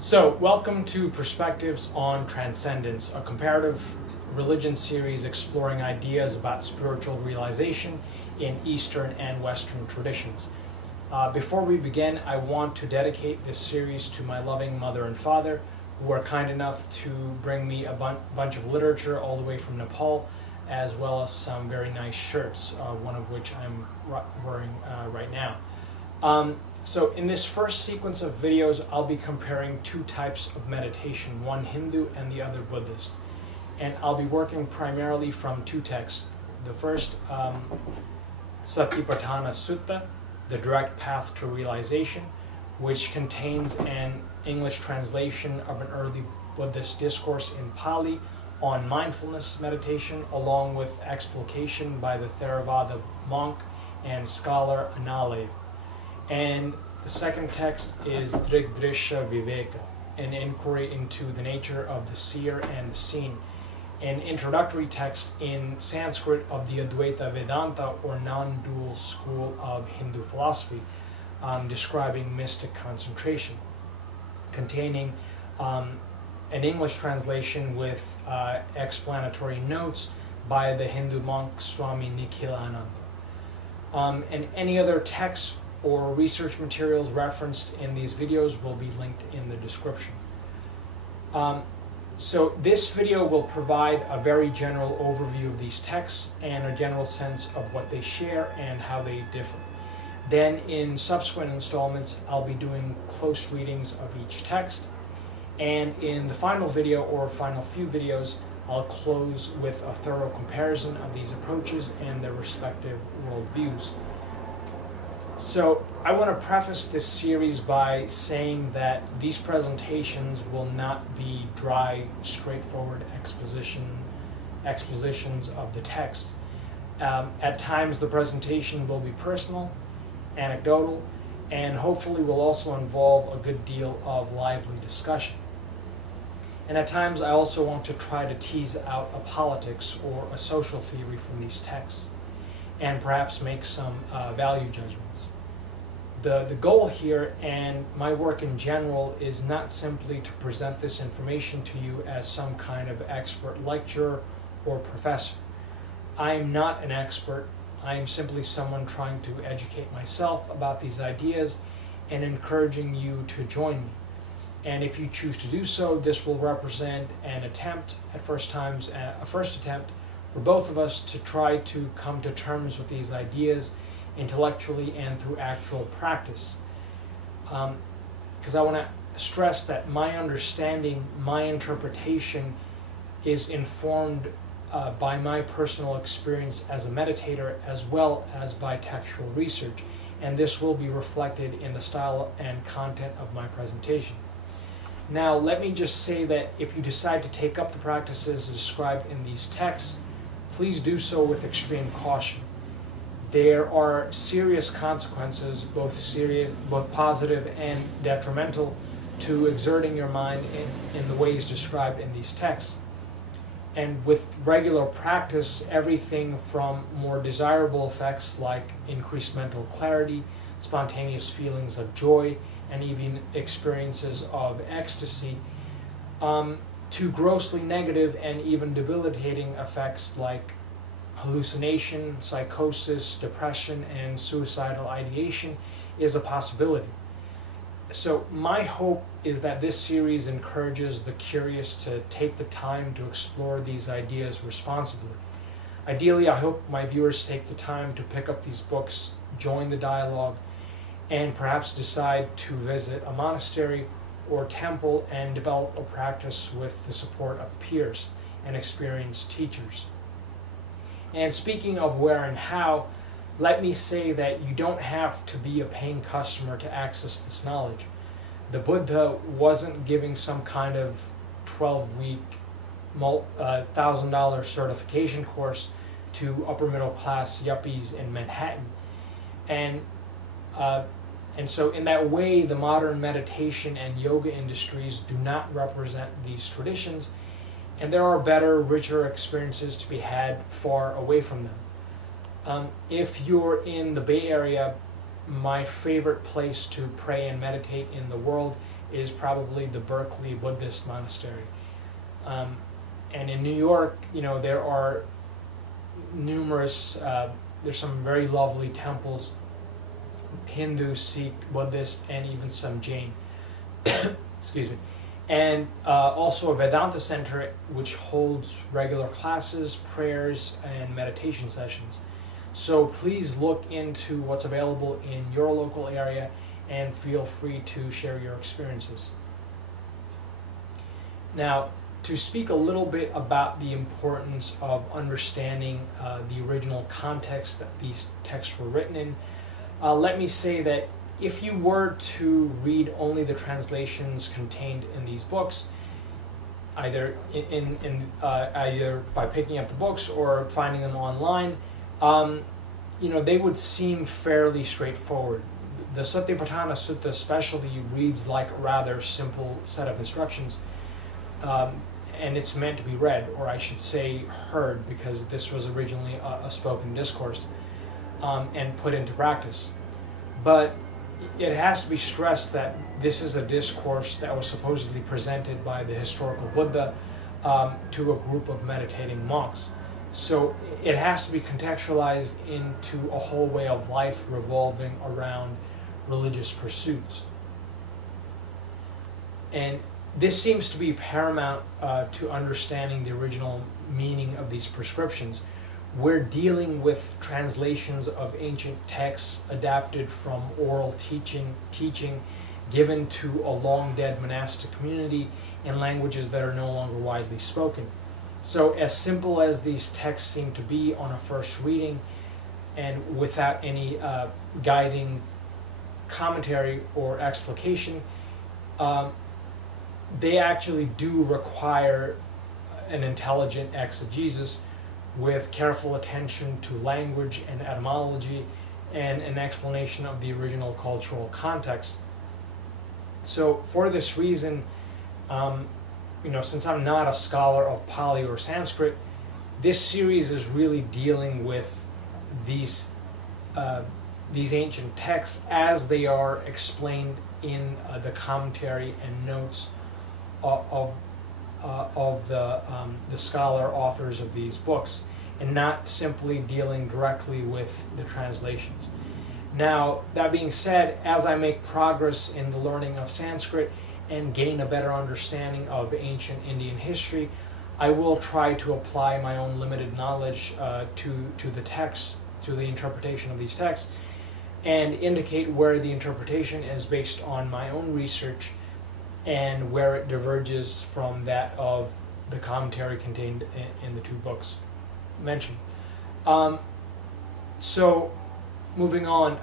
So, welcome to Perspectives on Transcendence, a comparative religion series exploring ideas about spiritual realization in Eastern and Western traditions. Before we begin, I want to dedicate this series to my loving mother and father, who are kind enough to bring me a bunch of literature all the way from Nepal, as well as some very nice shirts, one of which I'm wearing right now. So in this first sequence of videos, I'll be comparing two types of meditation, one Hindu and the other Buddhist. And I'll be working primarily from two texts. The first, Satipaṭṭhāna Sutta, The Direct Path to Realization, which contains an English translation of an early Buddhist discourse in Pali on mindfulness meditation, along with explication by the Theravada monk and scholar Anale. And the second text is Dṛg-Dṛśya-Viveka, an inquiry into the nature of the seer and the seen, an introductory text in Sanskrit of the Advaita Vedanta or non-dual school of Hindu philosophy, describing mystic concentration, containing an English translation with explanatory notes by the Hindu monk Swami Nikhilananda. And any other texts or research materials referenced in these videos will be linked in the description. So this video will provide a very general overview of these texts and a general sense of what they share and how they differ. Then in subsequent installments, I'll be doing close readings of each text. And in the final video or final few videos, I'll close with a thorough comparison of these approaches and their respective worldviews. So I want to preface this series by saying that these presentations will not be dry, straightforward expositions of the text. At times the presentation will be personal, anecdotal, and hopefully will also involve a good deal of lively discussion. And at times I also want to try to tease out a politics or a social theory from these texts, and perhaps make some value judgments. The goal here, and my work in general, is not simply to present this information to you as some kind of expert lecturer or professor. I am not an expert. I am simply someone trying to educate myself about these ideas and encouraging you to join me. And if you choose to do so, this will represent an attempt, a first attempt for both of us to try to come to terms with these ideas intellectually and through actual practice. Because I want to stress that my understanding, my interpretation is informed by my personal experience as a meditator as well as by textual research, and this will be reflected in the style and content of my presentation. Now, let me just say that if you decide to take up the practices described in these texts, please do so with extreme caution. There are serious consequences, both positive and detrimental, to exerting your mind in the ways described in these texts. And with regular practice, everything from more desirable effects like increased mental clarity, spontaneous feelings of joy, and even experiences of ecstasy, to grossly negative and even debilitating effects like hallucination, psychosis, depression, and suicidal ideation is a possibility. So my hope is that this series encourages the curious to take the time to explore these ideas responsibly. Ideally, I hope my viewers take the time to pick up these books, join the dialogue, and perhaps decide to visit a monastery or temple and develop a practice with the support of peers and experienced teachers. And speaking of where and how, let me say that you don't have to be a paying customer to access this knowledge. The Buddha wasn't giving some kind of 12-week, $1,000 certification course to upper middle class yuppies in Manhattan. And so in that way, the modern meditation and yoga industries do not represent these traditions, and there are better, richer experiences to be had far away from them. If you're in the Bay Area, my favorite place to pray and meditate in the world is probably the Berkeley Buddhist monastery. And in New York, there are numerous, there's some very lovely temples, Hindu, Sikh, Buddhist, and even some Jain. Excuse me. And also a Vedanta center which holds regular classes, prayers, and meditation sessions. So please look into what's available in your local area and feel free to share your experiences. Now, to speak a little bit about the importance of understanding the original context that these texts were written in, let me say that if you were to read only the translations contained in these books, either either by picking up the books or finding them online, they would seem fairly straightforward. The Satipaṭṭhāna Sutta especially reads like a rather simple set of instructions, and it's meant to be read, or I should say heard, because this was originally a spoken discourse, and put into practice. But it has to be stressed that this is a discourse that was supposedly presented by the historical Buddha to a group of meditating monks. So it has to be contextualized into a whole way of life revolving around religious pursuits. And this seems to be paramount to understanding the original meaning of these prescriptions. We're dealing with translations of ancient texts adapted from oral teaching given to a long-dead monastic community in languages that are no longer widely spoken. So as simple as these texts seem to be on a first reading, and without any guiding commentary or explication, they actually do require an intelligent exegesis with careful attention to language and etymology and an explanation of the original cultural context. So for this reason, since I'm not a scholar of Pali or Sanskrit, this series is really dealing with these ancient texts as they are explained in the commentary and notes of the scholar authors of these books, and not simply dealing directly with the translations. Now, that being said, as I make progress in the learning of Sanskrit and gain a better understanding of ancient Indian history, I will try to apply my own limited knowledge to the text, to the interpretation of these texts, and indicate where the interpretation is based on my own research and where it diverges from that of the commentary contained in the two books mentioned. So, moving on,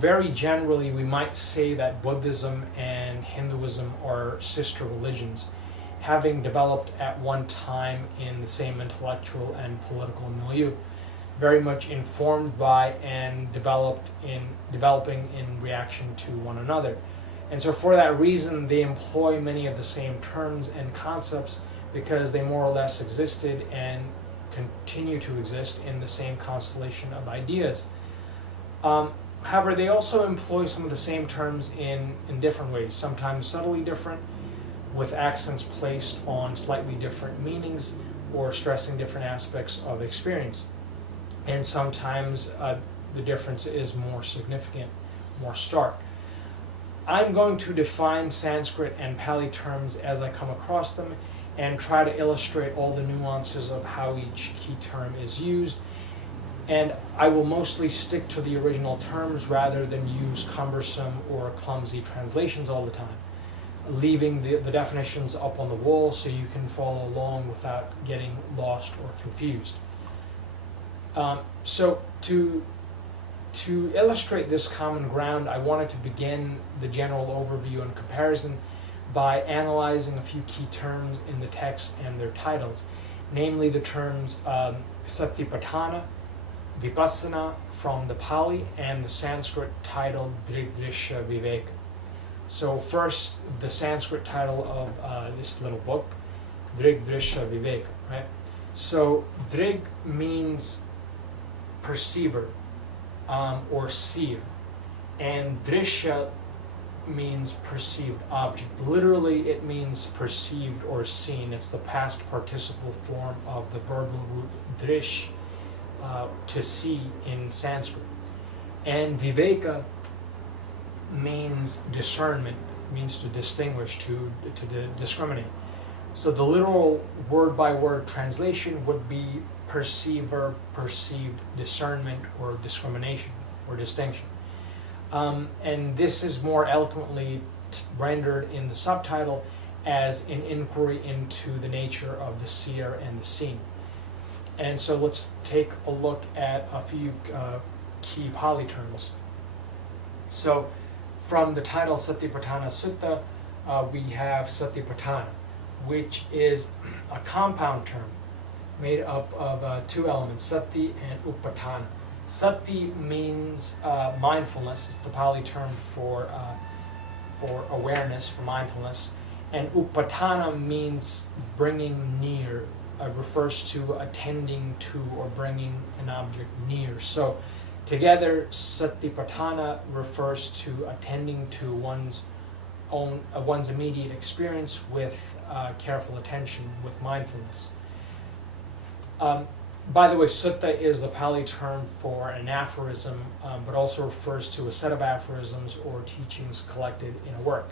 very generally we might say that Buddhism and Hinduism are sister religions, having developed at one time in the same intellectual and political milieu, very much informed by and developing in reaction to one another. And so for that reason, they employ many of the same terms and concepts because they more or less existed and continue to exist in the same constellation of ideas. However, they also employ some of the same terms in different ways, sometimes subtly different, with accents placed on slightly different meanings or stressing different aspects of experience. And sometimes the difference is more significant, more stark. I'm going to define Sanskrit and Pali terms as I come across them and try to illustrate all the nuances of how each key term is used. And I will mostly stick to the original terms rather than use cumbersome or clumsy translations all the time, leaving the definitions up on the wall so you can follow along without getting lost or confused. So to illustrate this common ground, I wanted to begin the general overview and comparison by analyzing a few key terms in the text and their titles, namely the terms Satipaṭṭhāna, Vipassana from the Pali, and the Sanskrit title Dṛg-Dṛśya-Viveka. So first, the Sanskrit title of this little book, Dṛg-Dṛśya-Viveka, right? So Dṛg means perceiver or seer, and Dṛśya means perceived object. Literally, it means perceived or seen. It's the past participle form of the verbal root drish, to see in Sanskrit. And viveka means discernment, means to distinguish, to discriminate. So the literal word-by-word translation would be perceiver, perceived, discernment, or discrimination, or distinction. And this is more eloquently rendered in the subtitle as an inquiry into the nature of the seer and the seen. And so let's take a look at a few key Pali terms. So from the title Satipaṭṭhāna Sutta, we have Satipaṭṭhāna, which is a compound term made up of two elements, sati and upatthana. Sati means mindfulness. It's the Pali term for awareness, for mindfulness. And upatthana means bringing near, refers to attending to or bringing an object near. So together, Satipaṭṭhāna refers to attending to one's immediate experience with careful attention, with mindfulness. By the way, sutta is the Pali term for an aphorism, but also refers to a set of aphorisms or teachings collected in a work.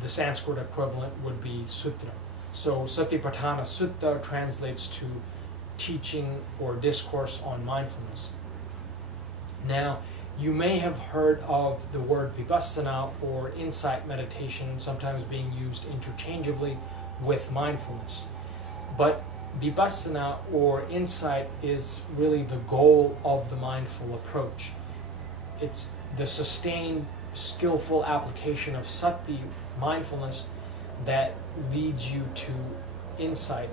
The Sanskrit equivalent would be sutra. So Satipaṭṭhāna Sutta translates to teaching or discourse on mindfulness. Now, you may have heard of the word vipassana or insight meditation sometimes being used interchangeably with mindfulness. But vipassana or insight is really the goal of the mindful approach. It's the sustained, skillful application of sati, mindfulness, that leads you to insight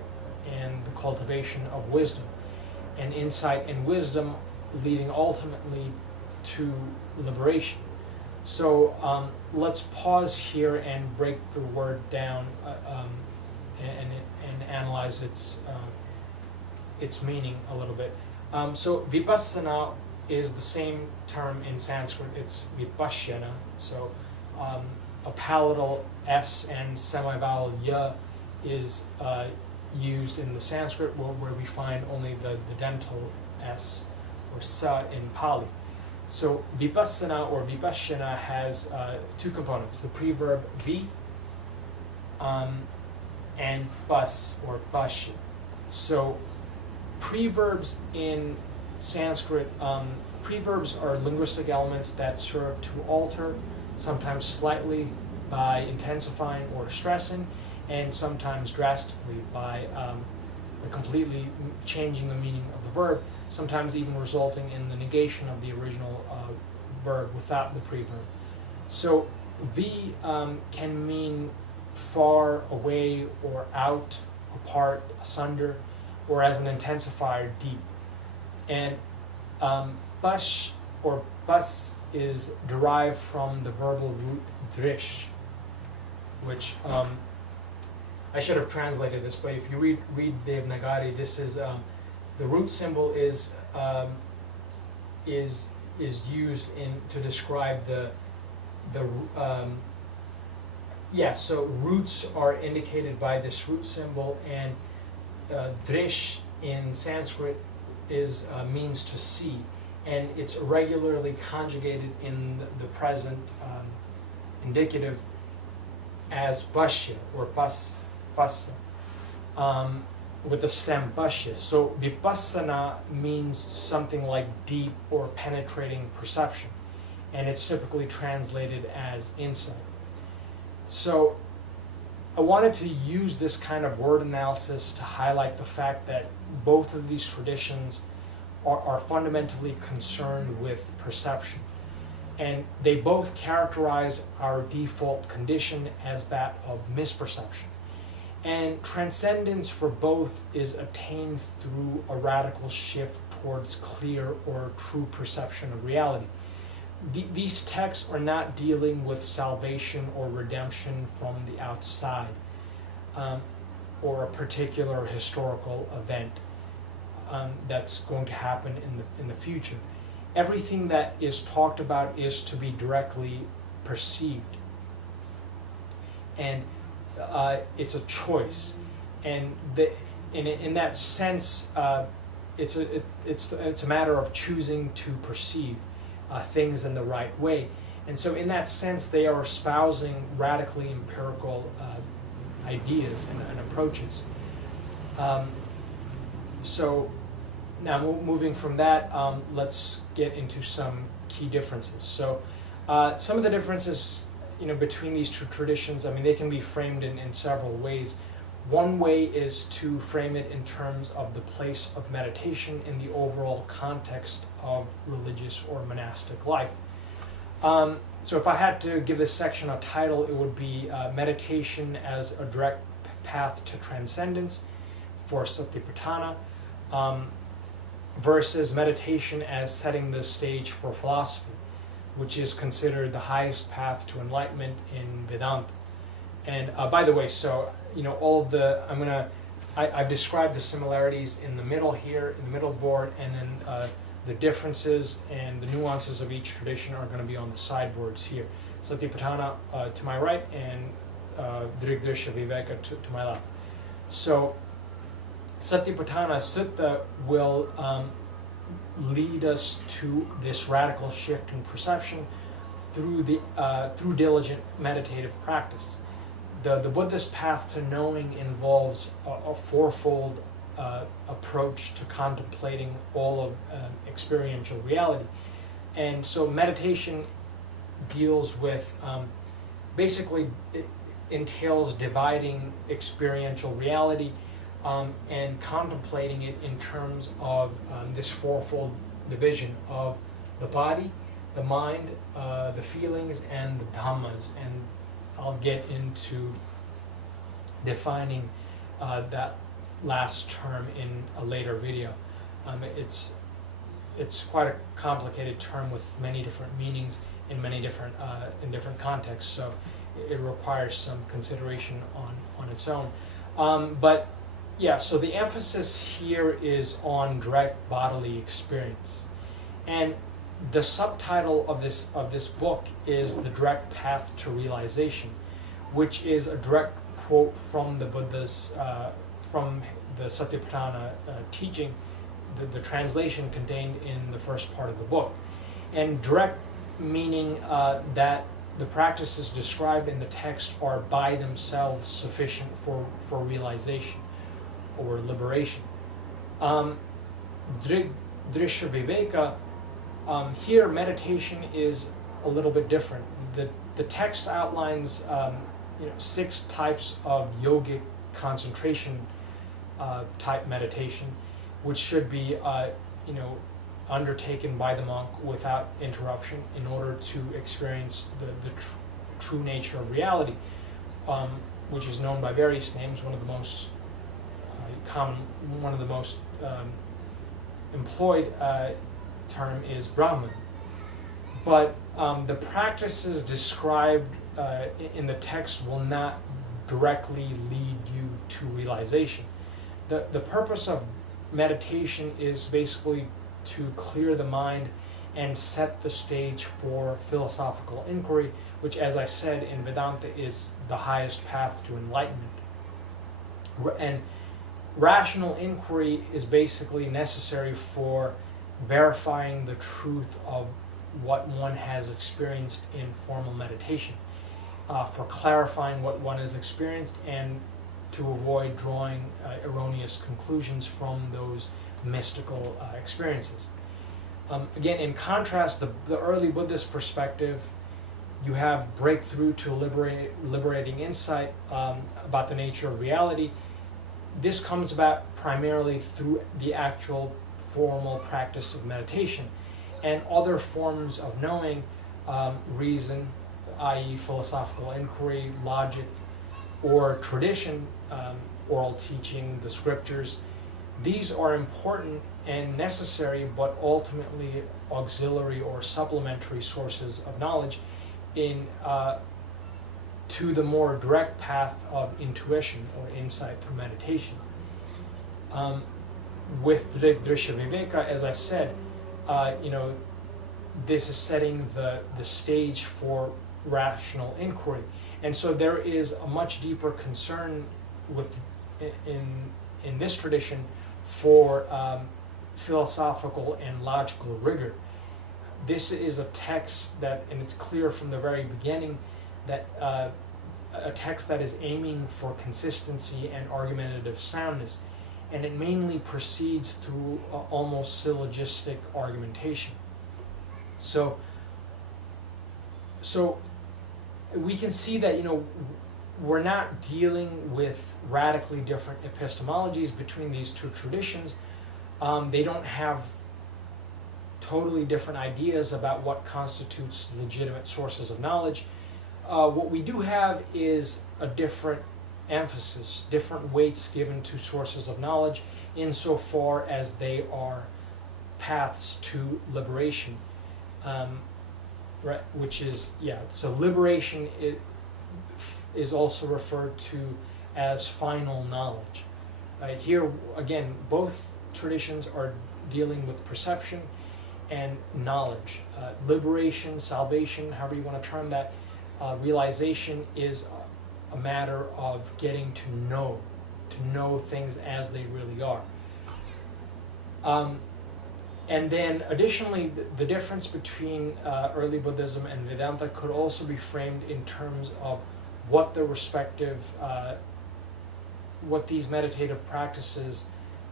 and the cultivation of wisdom. And insight and wisdom leading ultimately to liberation. So let's pause here and break the word down and analyze its meaning a little bit. So vipassana is the same term in Sanskrit. It's vipashyana. So a palatal S and semi-vowel ya is used in the Sanskrit, where we find only the dental S or sa in Pali. So vipassana or vipashyana has two components, the preverb vi and pas or pash. So preverbs in Sanskrit, preverbs are linguistic elements that serve to alter, sometimes slightly by intensifying or stressing, and sometimes drastically by completely changing the meaning of the verb, sometimes even resulting in the negation of the original verb without the preverb. So vi can mean far, away, or out, apart, asunder, or as an intensifier, deep. And pash or pas is derived from the verbal root drish, which I should have translated this, but if you read Devanagari, this is the root symbol is used to describe so roots are indicated by this root symbol, and drish in Sanskrit means to see, and it's irregularly conjugated in the present indicative as bashya or passa, with the stem bashya. So vipassana means something like deep or penetrating perception, and it's typically translated as insight. So I wanted to use this kind of word analysis to highlight the fact that both of these traditions are fundamentally concerned with perception. And they both characterize our default condition as that of misperception. And transcendence for both is attained through a radical shift towards clear or true perception of reality. These texts are not dealing with salvation or redemption from the outside, or a particular historical event that's going to happen in the future. Everything that is talked about is to be directly perceived. and it's a choice, and in that sense, it's a matter of choosing to perceive things in the right way. And so in that sense, they are espousing radically empirical ideas and approaches. So now moving from that, let's get into some key differences. So some of the differences, between these two traditions, I mean, they can be framed in several ways. One way is to frame it in terms of the place of meditation in the overall context of religious or monastic life. So if I had to give this section a title, it would be Meditation as a Direct Path to Transcendence for Satipaṭṭhāna, versus Meditation as Setting the Stage for Philosophy, which is considered the highest path to enlightenment in Vedanta. And by the way, so all of the I've described the similarities in the middle here, in the middle board, and then the differences and the nuances of each tradition are going to be on the sideboards here. Satipaṭṭhāna to my right, and Dṛg-Dṛśya-Viveka to my left. So Satipaṭṭhāna Sutta will lead us to this radical shift in perception through diligent meditative practice. The Buddhist path to knowing involves a fourfold approach to contemplating all of experiential reality. And so meditation deals with, basically it entails dividing experiential reality and contemplating it in terms of this fourfold division of the body, the mind, the feelings, and the dhammas. And I'll get into defining that last term in a later video. It's quite a complicated term with many different meanings in many different in different contexts, so it requires some consideration on its own. But yeah, so the emphasis here is on direct bodily experience, and the subtitle of this book is The Direct Path to Realization, which is a direct quote from the Buddha's from the Satipaṭṭhāna teaching, the translation contained in the first part of the book. And direct meaning that the practices described in the text are by themselves sufficient for realization or liberation. Dṛg-Dṛśya-Viveka, here meditation is a little bit different. The text outlines 6 types of yogic concentration type meditation, which should be undertaken by the monk without interruption in order to experience the true nature of reality, which is known by various names. One of the most employed term is Brahman. But the practices described in the text will not directly lead you to realization. The purpose of meditation is basically to clear the mind and set the stage for philosophical inquiry, which, as I said, in Vedanta is the highest path to enlightenment. And rational inquiry is basically necessary for verifying the truth of what one has experienced in formal meditation, for clarifying what one has experienced, and to avoid drawing erroneous conclusions from those mystical experiences. Again, in contrast, the early Buddhist perspective, you have breakthrough to liberating insight about the nature of reality. This comes about primarily through the actual formal practice of meditation, and other forms of knowing, reason, i.e. philosophical inquiry, logic, or tradition, oral teaching, the scriptures. These are important and necessary, but ultimately auxiliary or supplementary sources of knowledge to the more direct path of intuition or insight through meditation. With Dṛg-Dṛśya-Viveka, as I said, this is setting the stage for rational inquiry. And so there is a much deeper concern with in this tradition for philosophical and logical rigor. This is a text that, and it's clear from the very beginning, that a text that is aiming for consistency and argumentative soundness, and it mainly proceeds through almost syllogistic argumentation. So we can see that, we're not dealing with radically different epistemologies between these two traditions. They don't have totally different ideas about what constitutes legitimate sources of knowledge. What we do have is a different emphasis, different weights given to sources of knowledge insofar as they are paths to liberation. Right, which is, so liberation is also referred to as final knowledge. Here, again, both traditions are dealing with perception and knowledge. Liberation, salvation, however you want to term that, realization is a matter of getting to know things as they really are. And then additionally, the difference between early Buddhism and Vedanta could also be framed in terms of what the respective, what these meditative practices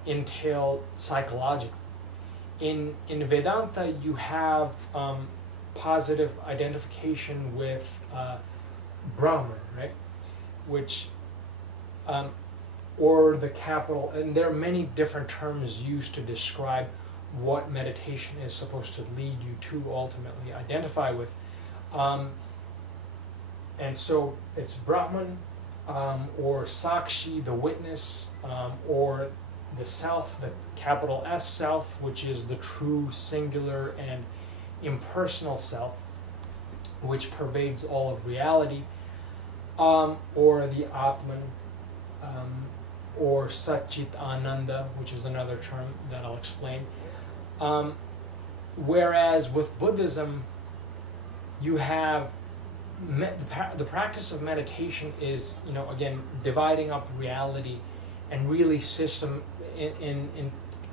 entail psychologically. In Vedanta, you have positive identification with Brahman, right? Which, or the capital, and there are many different terms used to describe what meditation is supposed to lead you to ultimately identify with. And so it's Brahman, or Sakshi, the witness, or the self, the capital S self, which is the true, singular, and impersonal self, which pervades all of reality, or the Atman, or Satchitananda, which is another term that I'll explain. Whereas with Buddhism, you have the practice of meditation is, again, dividing up reality and really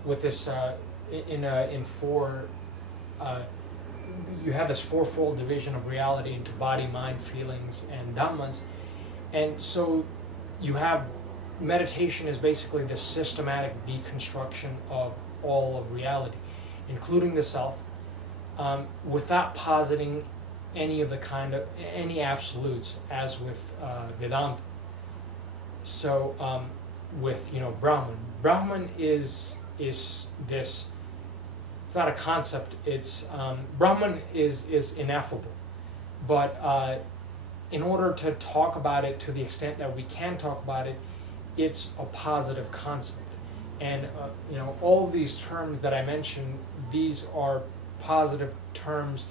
with this in four. You have this fourfold division of reality into body, mind, feelings, and dhammas, and so you have meditation is basically the systematic deconstruction of all of reality, including the self, without positing any absolutes, as with Vedanta. So with Brahman is this. It's not a concept. It's Brahman is ineffable, but in order to talk about it to the extent that we can talk about it, it's a positive concept. And all of these terms that I mentioned, these are positive terms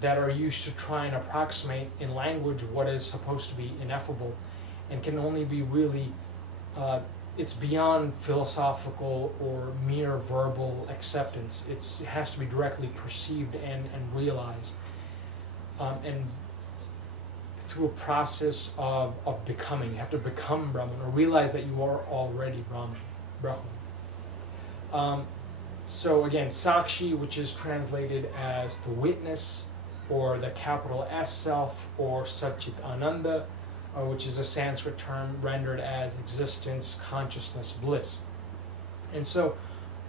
that are used to try and approximate in language what is supposed to be ineffable, and can only be really, it's beyond philosophical or mere verbal acceptance. It has to be directly perceived and realized, and through a process of becoming. You have to become Brahman, or realize that you are already Brahman. So again, Sakshi, which is translated as the witness, or the capital S self, or Satchitananda, which is a Sanskrit term rendered as existence, consciousness, bliss. And so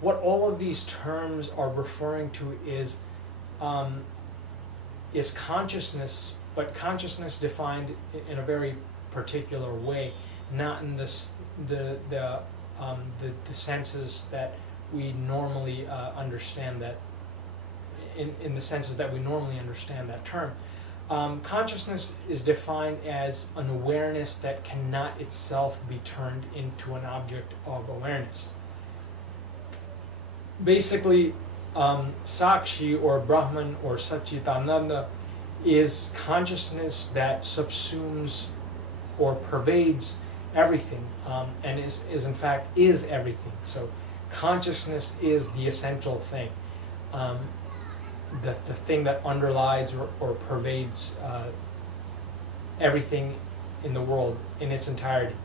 what all of these terms are referring to is consciousness, but consciousness defined in a very particular way, not in the senses that we normally understand that, in the senses that we normally understand that term. Consciousness is defined as an awareness that cannot itself be turned into an object of awareness. Basically, Sakshi, or Brahman, or Satchitananda is consciousness that subsumes or pervades everything, and is in fact is everything. So consciousness is the essential thing, the thing that underlies or pervades everything in the world in its entirety.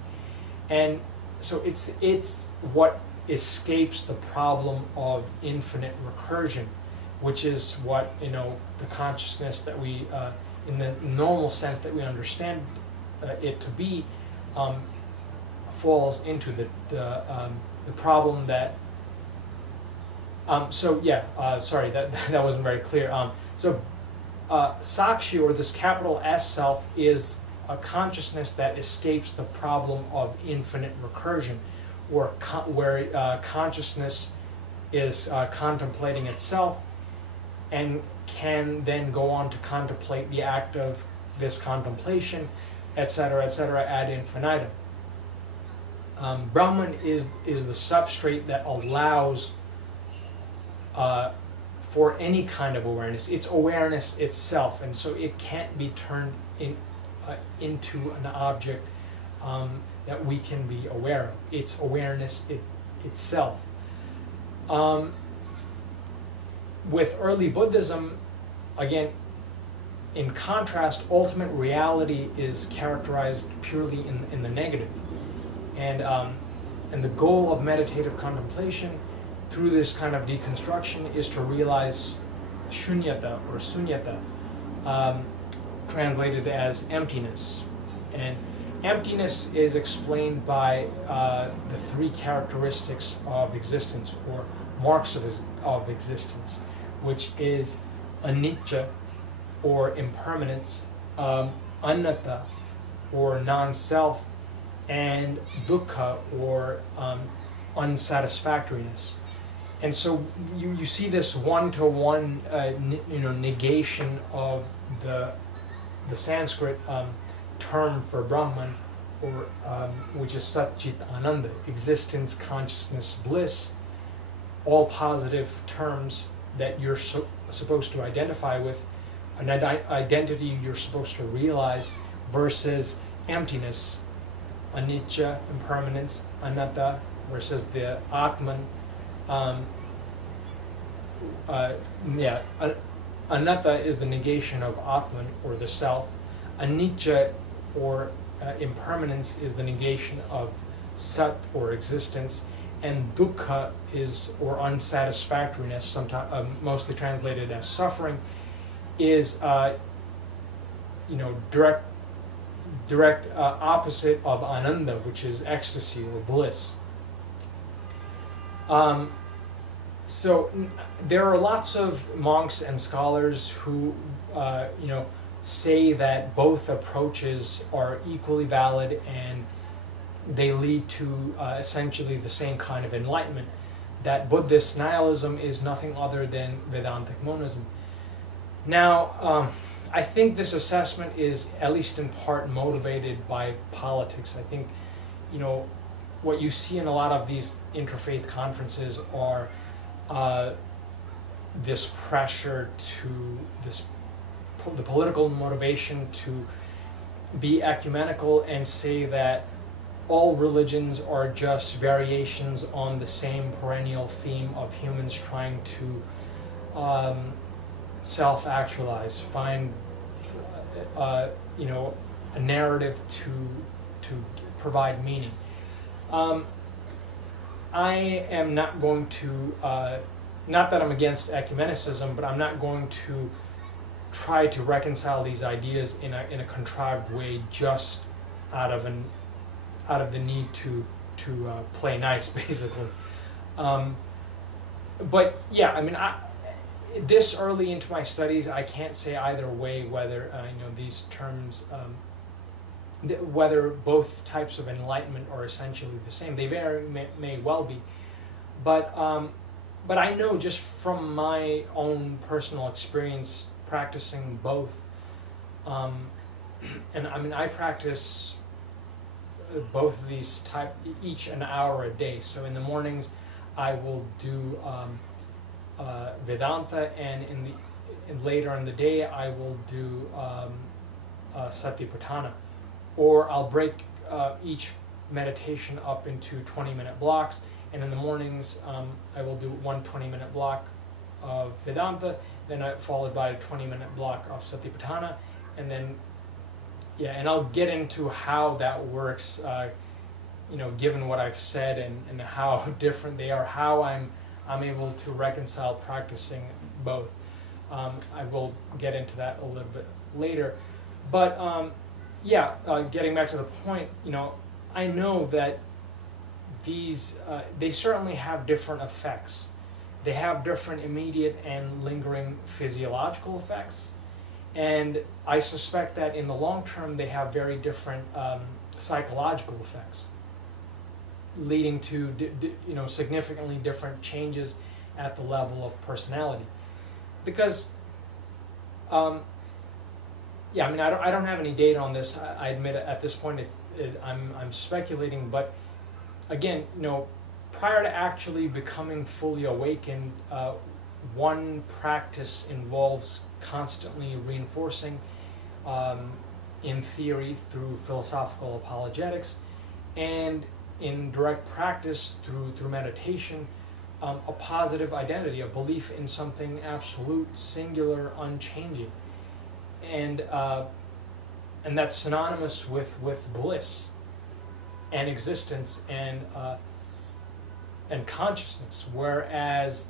And so it's what escapes the problem of infinite recursion, which is what, the consciousness that we, in the normal sense that we understand it to be, falls into the problem that. Sorry, that wasn't very clear. Sakshi, or this capital S self, is a consciousness that escapes the problem of infinite recursion, where consciousness is contemplating itself and can then go on to contemplate the act of this contemplation, etc., ad infinitum. Brahman is the substrate that allows for any kind of awareness. It's awareness itself, and so it can't be turned into an object that we can be aware of. It's awareness itself. With early Buddhism, again, in contrast, ultimate reality is characterized purely in the negative, and the goal of meditative contemplation through this kind of deconstruction is to realize shunyata, or sunyata, translated as emptiness. And emptiness is explained by the three characteristics of existence, or marks of existence, which is anicca, or impermanence, anatta, or non-self, and dukkha, or unsatisfactoriness. And so you see this one-to-one negation of the Sanskrit term for Brahman, or which is Sat-Chit Ananda, existence, consciousness, bliss, all positive terms that you're supposed to identify with, an identity you're supposed to realize, versus emptiness, anicca, impermanence, anatta, versus the Atman. Anatta is the negation of Atman, or the self. Anicca, or impermanence, is the negation of Sat, or existence. And dukkha is, or unsatisfactoriness, sometimes mostly translated as suffering, is direct opposite of ananda, which is ecstasy or bliss. So there are lots of monks and scholars who, say that both approaches are equally valid and they lead to essentially the same kind of enlightenment. That Buddhist nihilism is nothing other than Vedantic monism. Now, I think this assessment is at least in part motivated by politics. I think, what you see in a lot of these interfaith conferences are this pressure to the political motivation to be ecumenical and say that all religions are just variations on the same perennial theme of humans trying to self-actualize, find a narrative to provide meaning. I am not going to, not that I'm against ecumenicism, but I'm not going to try to reconcile these ideas in a contrived way just out of the need to play nice, basically. But yeah, this early into my studies, I can't say either way whether these terms, whether both types of enlightenment are essentially the same. They may well be, but I know just from my own personal experience practicing both, and I practice both of these each an hour a day. So in the mornings, I will do Vedanta, and later in the day, I will do Satipaṭṭhāna. Or I'll break each meditation up into 20-minute blocks, and in the mornings I will do one 20-minute block of Vedanta, then followed by a 20-minute block of Satipaṭṭhāna, and then yeah, and I'll get into how that works, given what I've said and how different they are, how I'm able to reconcile practicing both. I will get into that a little bit later. But getting back to the point, I know that these, they certainly have different effects. They have different immediate and lingering physiological effects. And I suspect that in the long term, they have very different psychological effects, leading to significantly different changes at the level of personality. Because, I don't have any data on this. I admit at this point I'm speculating. But again, prior to actually becoming fully awakened, one practice involves constantly reinforcing, in theory through philosophical apologetics, and in direct practice through meditation, a positive identity, a belief in something absolute, singular, unchanging, and that's synonymous with bliss and existence and consciousness. Whereas,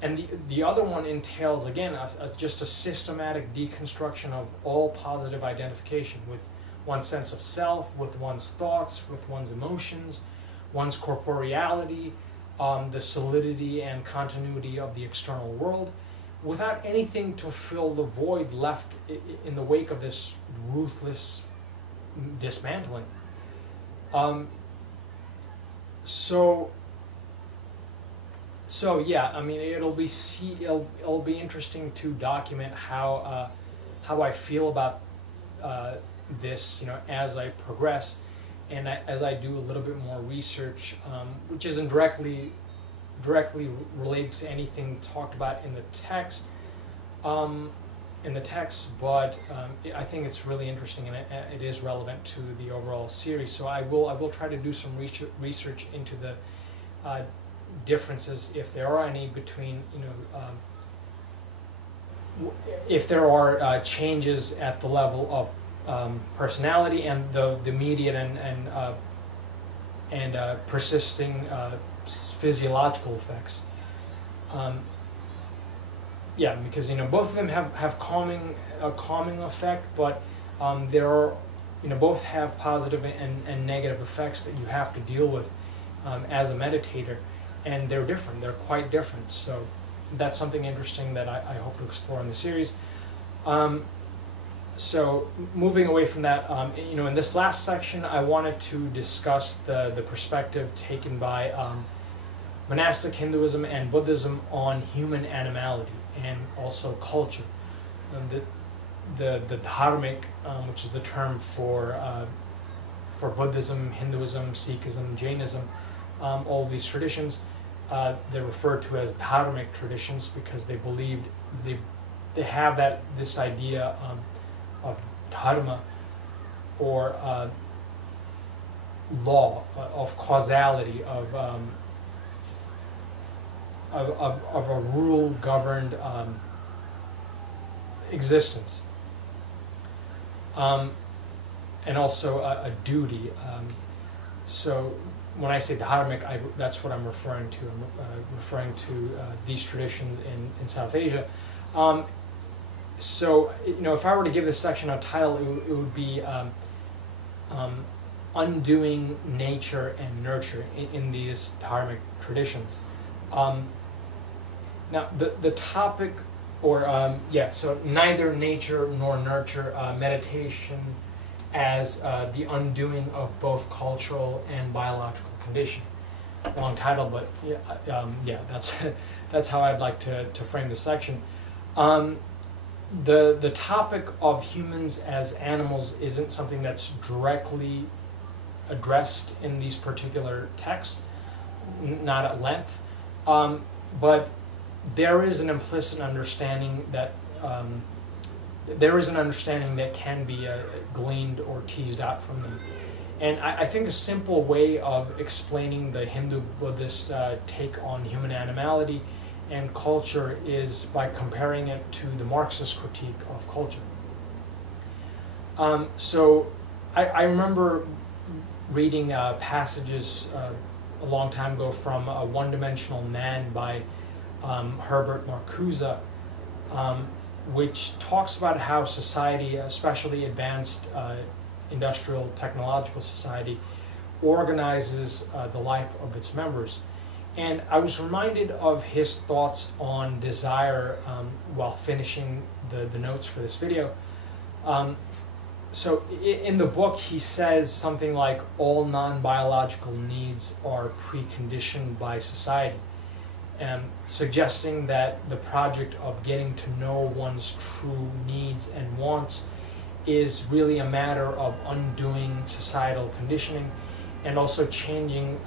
and the other one entails, again, just a systematic deconstruction of all positive identification with one's sense of self, with one's thoughts, with one's emotions, one's corporeality, the solidity and continuity of the external world, without anything to fill the void left in the wake of this ruthless dismantling. So yeah, it'll be interesting to document how I feel about this, as I progress, and as I do a little bit more research, which isn't directly related to anything talked about in the text, but I think it's really interesting, and it is relevant to the overall series. So I will try to do some research into the differences, if there are any, between if there are changes at the level of personality and the immediate and persisting physiological effects. Because both of them have a calming effect, but there are both have positive and negative effects that you have to deal with as a meditator, and they're different. They're quite different. So that's something interesting that I hope to explore in the series. So moving away from that, in this last section, I wanted to discuss the perspective taken by monastic Hinduism and Buddhism on human animality and also culture. The Dharmic, which is the term for Buddhism, Hinduism, Sikhism, Jainism, all of these traditions, they're referred to as Dharmic traditions because they believed they have this idea of dharma, or law, of causality, of a rule-governed existence, and also a duty. So when I say dharmic, that's what I'm referring to. I'm referring to these traditions in South Asia. So, if I were to give this section a title, it would be Undoing Nature and Nurture in these dharmic traditions. Now, the topic, so neither nature nor nurture, meditation as the undoing of both cultural and biological condition. Long title, but that's how I'd like to frame this section. The topic of humans as animals isn't something that's directly addressed in these particular texts, not at length, but there is an implicit understanding that can be gleaned or teased out from them. And I think a simple way of explaining the Hindu-Buddhist take on human animality and culture is by comparing it to the Marxist critique of culture. So I remember reading passages a long time ago from A One-Dimensional Man by Herbert Marcuse, which talks about how society, especially advanced industrial technological society, organizes the life of its members. And I was reminded of his thoughts on desire while finishing the notes for this video. So in the book, he says something like all non-biological needs are preconditioned by society, suggesting that the project of getting to know one's true needs and wants is really a matter of undoing societal conditioning and also changing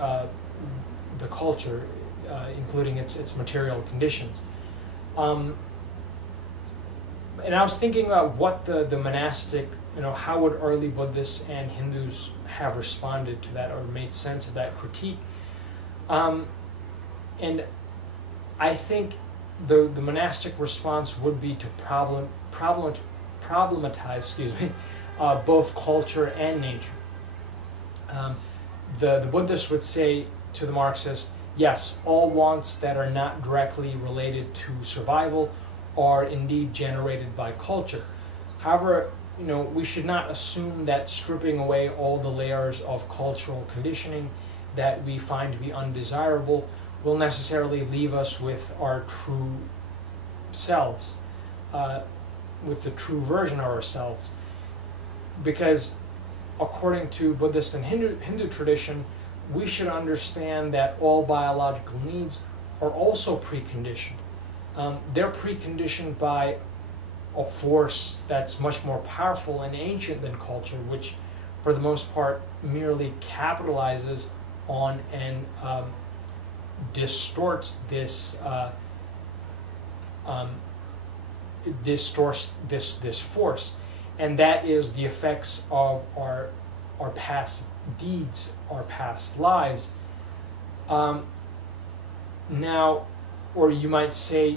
the culture, including its material conditions. And I was thinking about what the monastic, how would early Buddhists and Hindus have responded to that or made sense of that critique? And I think the monastic response would be to problematize, both culture and nature. The Buddhists would say to the Marxist, yes, all wants that are not directly related to survival are indeed generated by culture. However, we should not assume that stripping away all the layers of cultural conditioning that we find to be undesirable will necessarily leave us with our true selves, with the true version of ourselves. Because according to Buddhist and Hindu tradition, we should understand that all biological needs are also preconditioned. They're preconditioned by a force that's much more powerful and ancient than culture, which for the most part merely capitalizes on and distorts this force, and that is the effects of our past deeds, our past lives. Now, or you might say,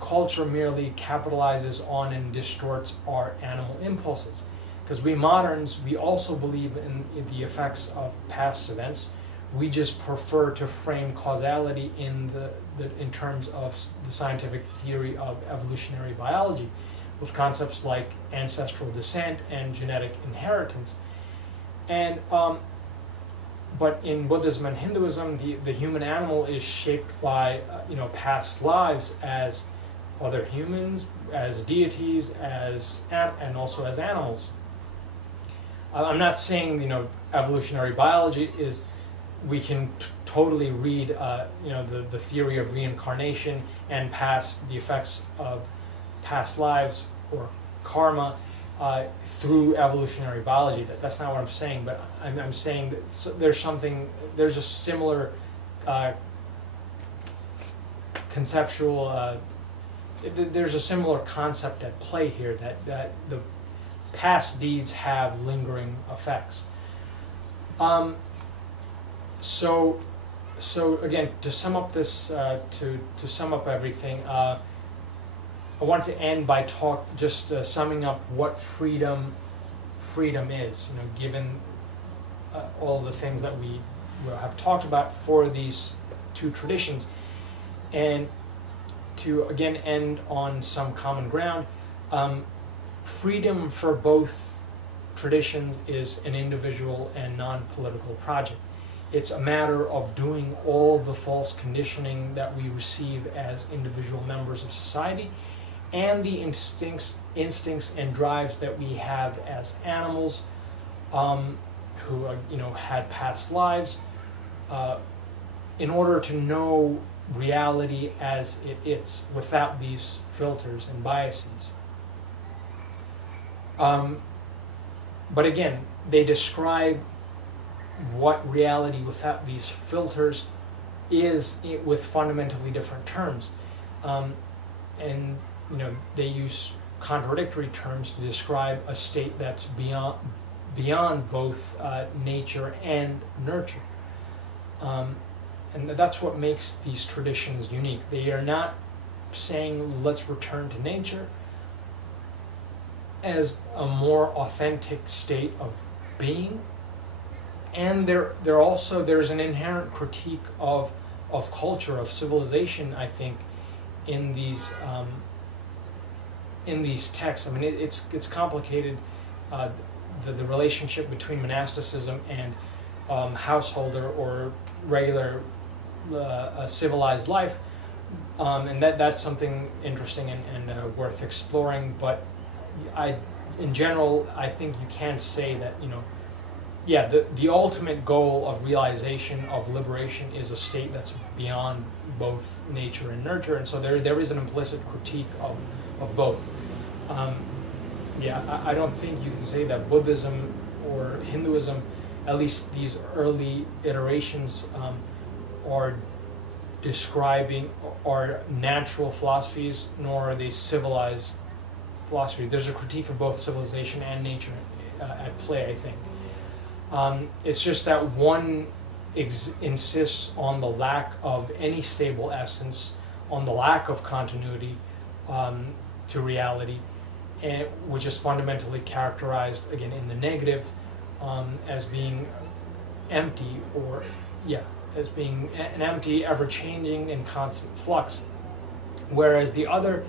culture merely capitalizes on and distorts our animal impulses. Because we moderns, we also believe in the effects of past events. We just prefer to frame causality in terms of the scientific theory of evolutionary biology, with concepts like ancestral descent and genetic inheritance. And but in Buddhism and Hinduism, the human animal is shaped by past lives as other humans, as deities, and also as animals. I'm not saying evolutionary biology is we can totally read the theory of reincarnation and the effects of past lives or karma through evolutionary biology. That's not what I'm saying, but I'm saying that there's a similar conceptual, there's a similar concept at play here, that the past deeds have lingering effects. So again, to sum up this, to sum up everything, I want to end by summing up what freedom is, given all the things that we have talked about for these two traditions, and to again end on some common ground. Freedom for both traditions is an individual and non-political project. It's a matter of doing all the false conditioning that we receive as individual members of society, and the instincts and drives that we have as animals, who had past lives, in order to know reality as it is, without these filters and biases. But again, they describe what reality without these filters is with fundamentally different terms. And they use contradictory terms to describe a state that's beyond both nature and nurture. And that's what makes these traditions unique. They are not saying let's return to nature, as a more authentic state of being. And there's an inherent critique of culture, of civilization, I think, in these texts. I mean, it's complicated, the relationship between monasticism and householder or regular civilized life, and that's something interesting and worth exploring. But in general, I think you can say that, the ultimate goal of realization, of liberation, is a state that's beyond both nature and nurture, and so there is an implicit critique of both. I don't think you can say that Buddhism or Hinduism, at least these early iterations, are describing are natural philosophies, nor are they civilized philosophies. There's a critique of both civilization and nature at play, I think. It's just that one insists on the lack of any stable essence, on the lack of continuity to reality, and which is fundamentally characterized, again, in the negative, as being empty, as being an empty, ever-changing, and constant flux. Whereas the other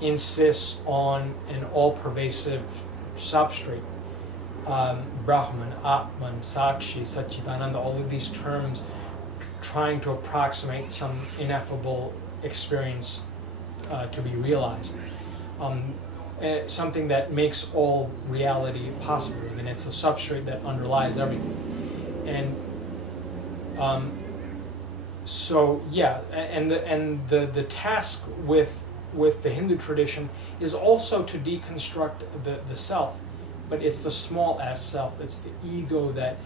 insists on an all-pervasive substrate. Brahman, Atman, Sakshi, Satchitananda, all of these terms trying to approximate some ineffable experience to be realized. Something that makes all reality possible, and it's the substrate that underlies everything. And the task with the Hindu tradition is also to deconstruct the self. But it's the small s self, it's the ego that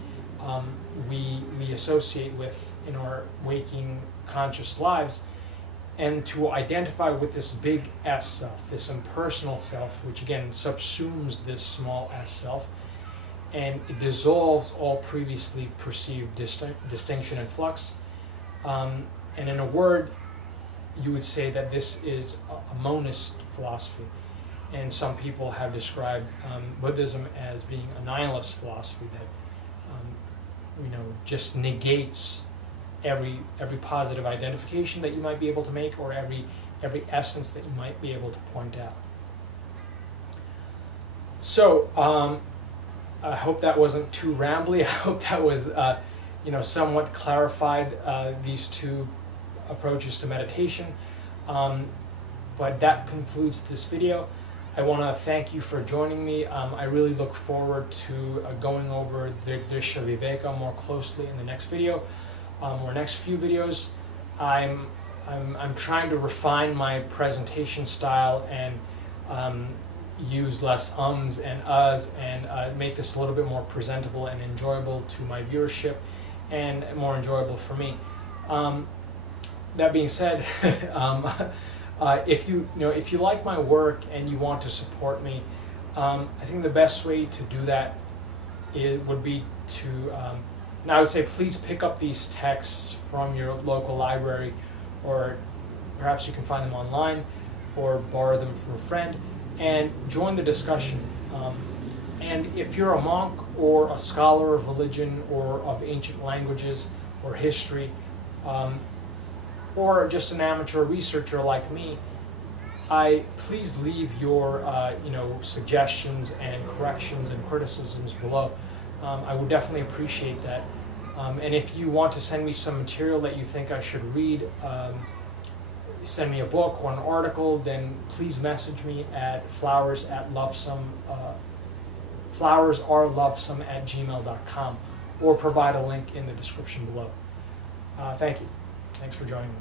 we associate with in our waking conscious lives, and to identify with this big S self, this impersonal self, which again subsumes this small s self, and it dissolves all previously perceived distinction and flux. And in a word, you would say that this is a monist philosophy. And some people have described Buddhism as being a nihilist philosophy that, just negates every positive identification that you might be able to make, or every essence that you might be able to point out. So I hope that wasn't too rambly. I hope that was somewhat clarified these two approaches to meditation. But that concludes this video. I want to thank you for joining me. I really look forward to going over Dṛg-Dṛśya-Viveka more closely in the next video, or next few videos. I'm trying to refine my presentation style and use less ums and uhs, and make this a little bit more presentable and enjoyable to my viewership, and more enjoyable for me. That being said, if you like my work and you want to support me, I think the best way to do that would be to, now I would say please pick up these texts from your local library, or perhaps you can find them online, or borrow them from a friend, and join the discussion. And if you're a monk or a scholar of religion or of ancient languages or history, or just an amateur researcher like me, please leave your suggestions and corrections and criticisms below. I would definitely appreciate that. And if you want to send me some material that you think I should read, send me a book or an article, then please message me at flowersarlovesome@gmail.com, or provide a link in the description below. Thank you. Thanks for joining me.